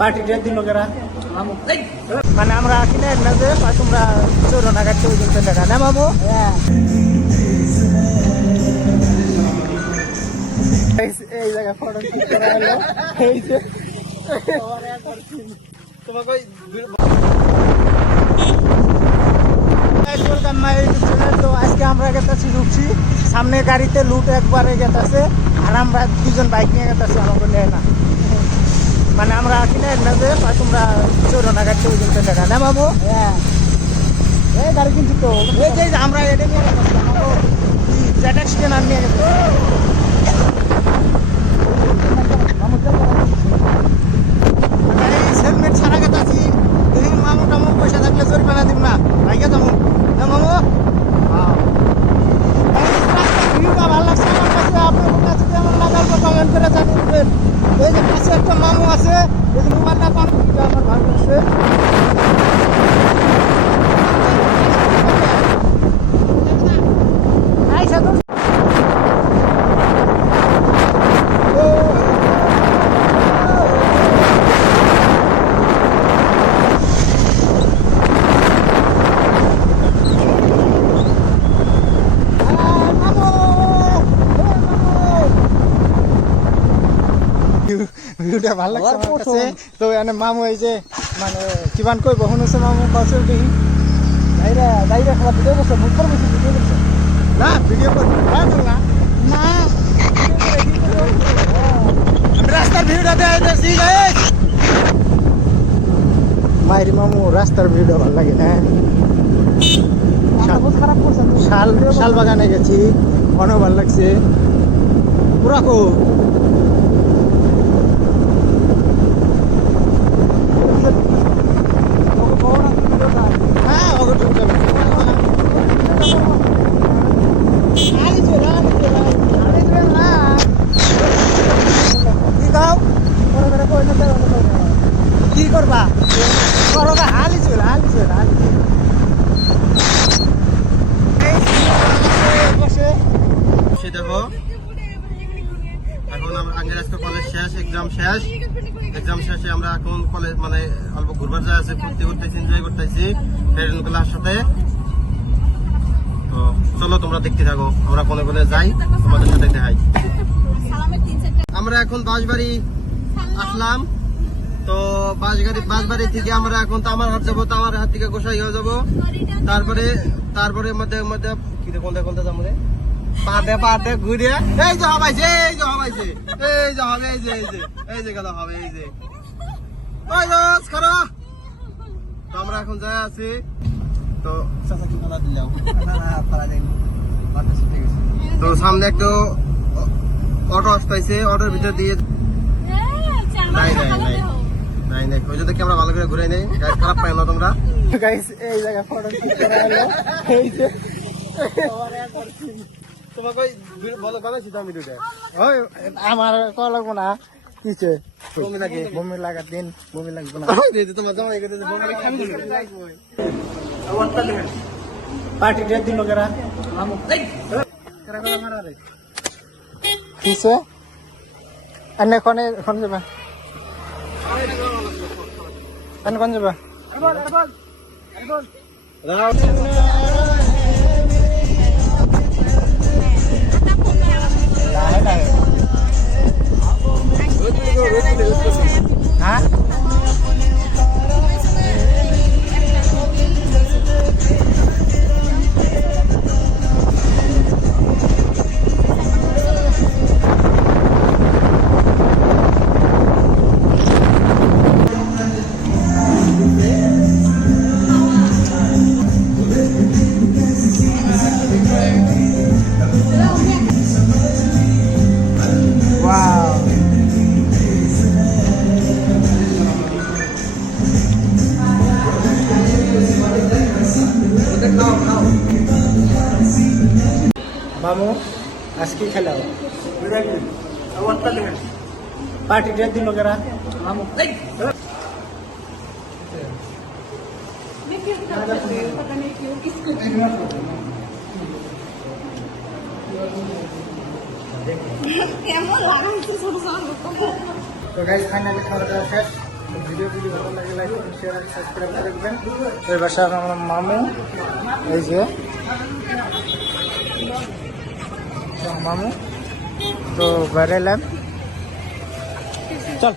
পার্টিটা দিল কেরা মানে আমরা কিনে না যে তোমরা চোরনা কাটতে ওই দিন টাকা না মামু এই জায়গা ফটো এই যে তোমাকে তো আজকে আমরা গেতেছি ঢুকছি সামনে গাড়িতে লুট একবারে গেতেছে আর আমরা দুজন বাইক নিয়ে গেতেছি আমাকে নেয় না মানে আমরা কিনে না যে তোমরা চোরনা কাটতে ওই দিন টাকা না মামু এই গাড়ি কিনছি তো এই যে আমরা এটা নিয়ে গেতেছি আমাকে জ্যাটাক স্ক্যানার নিয়ে গেছে হেলমেট ছাড়া গেতেছি দেখি মামু টামু পয়সা থাকলে জরিমানা দিব না ভাইকে যাবো না মামু ভিডিওটা ভালো লাগছে আমার কাছে আপনাদের কাছে কেমন লাগার কমেন্ট করে জানিয়ে এই যে পাশে একটা মামু আছে এই যে মোবাইলটা ভিডিও আমার ভালো লাগছে ভিডিওটা ভালো লাগছে আমার কাছে তো এনে মামু এই যে মানে কিমান কই বহুন আছে মামু কাছে দেখি দাইরা খাবার ভিডিও করছে মুখ করে ভিডিও করছে না ভিডিও করতে না না আমি রাস্তার ভিডিও দেখাইতেছি গাইস মাইরি মামু রাস্তার ভিডিও ভালো লাগে না খারাপ করছে শাল বাগানে গেছি অনেক ভালো লাগছে পুরা কো কি করবা করবা হালি চল দেখো এখন আমরা আগে আজকে কলেজ শেষ এক্সাম শেষে আমরা এখন কলেজ মানে অল্প ঘুরবার যা আছে ঘুরতে ঘুরতেছি এনজয় করতেছি ফ্রেন্ডগুলোর সাথে তো চলো তোমরা দেখতে থাকো আমরা কোনে কোনে যাই তোমাদের সাথে দেখাই আমরা এখন বাঁশবাড়ি আসলাম তো বাঁশবাড়ি থেকে আমরা এখন তামারহাট যাবো তামারহাট থেকে গোসাইগাঁও হয়ে যাবো তারপরে মধ্যে কি কোনটা যাবো রে পাটে ঘুরে এই যে হবাইছে এই যে গেল হবে এই যে তো আমরা এখন যাই আছি তো তো সামনে একটু অটো আসতেছে অটোর ভিতর দিয়ে নাই ওই জন্য ক্যামেরা ভালো করে ঘুরে নেই খারাপ পাই না তোমরা এই জায়গা ফটো এই যে তোমাকে ভালো বানাইছি আমি দুটো আমার কল লাগবো না কিছে বমি লাগার দিন বমি লাগবে না তোমার জামাই পার্টিটা দিল কেরা কিছে এনে কোনে যাবা কোন যাবা হ্যাঁ মামু আজকে খেলাও পার্টিটা দিল কেরা মামু তো গাইস ফাইনালি খাওয়া দাওয়া শেষ ভিডিও যদি ভালো লাগে লাইক শেয়ার আর সাবস্ক্রাইব করে দেবেন। এই বাসা আমার মামু, এই যে মামু, তো বাইরে এলাম, চল।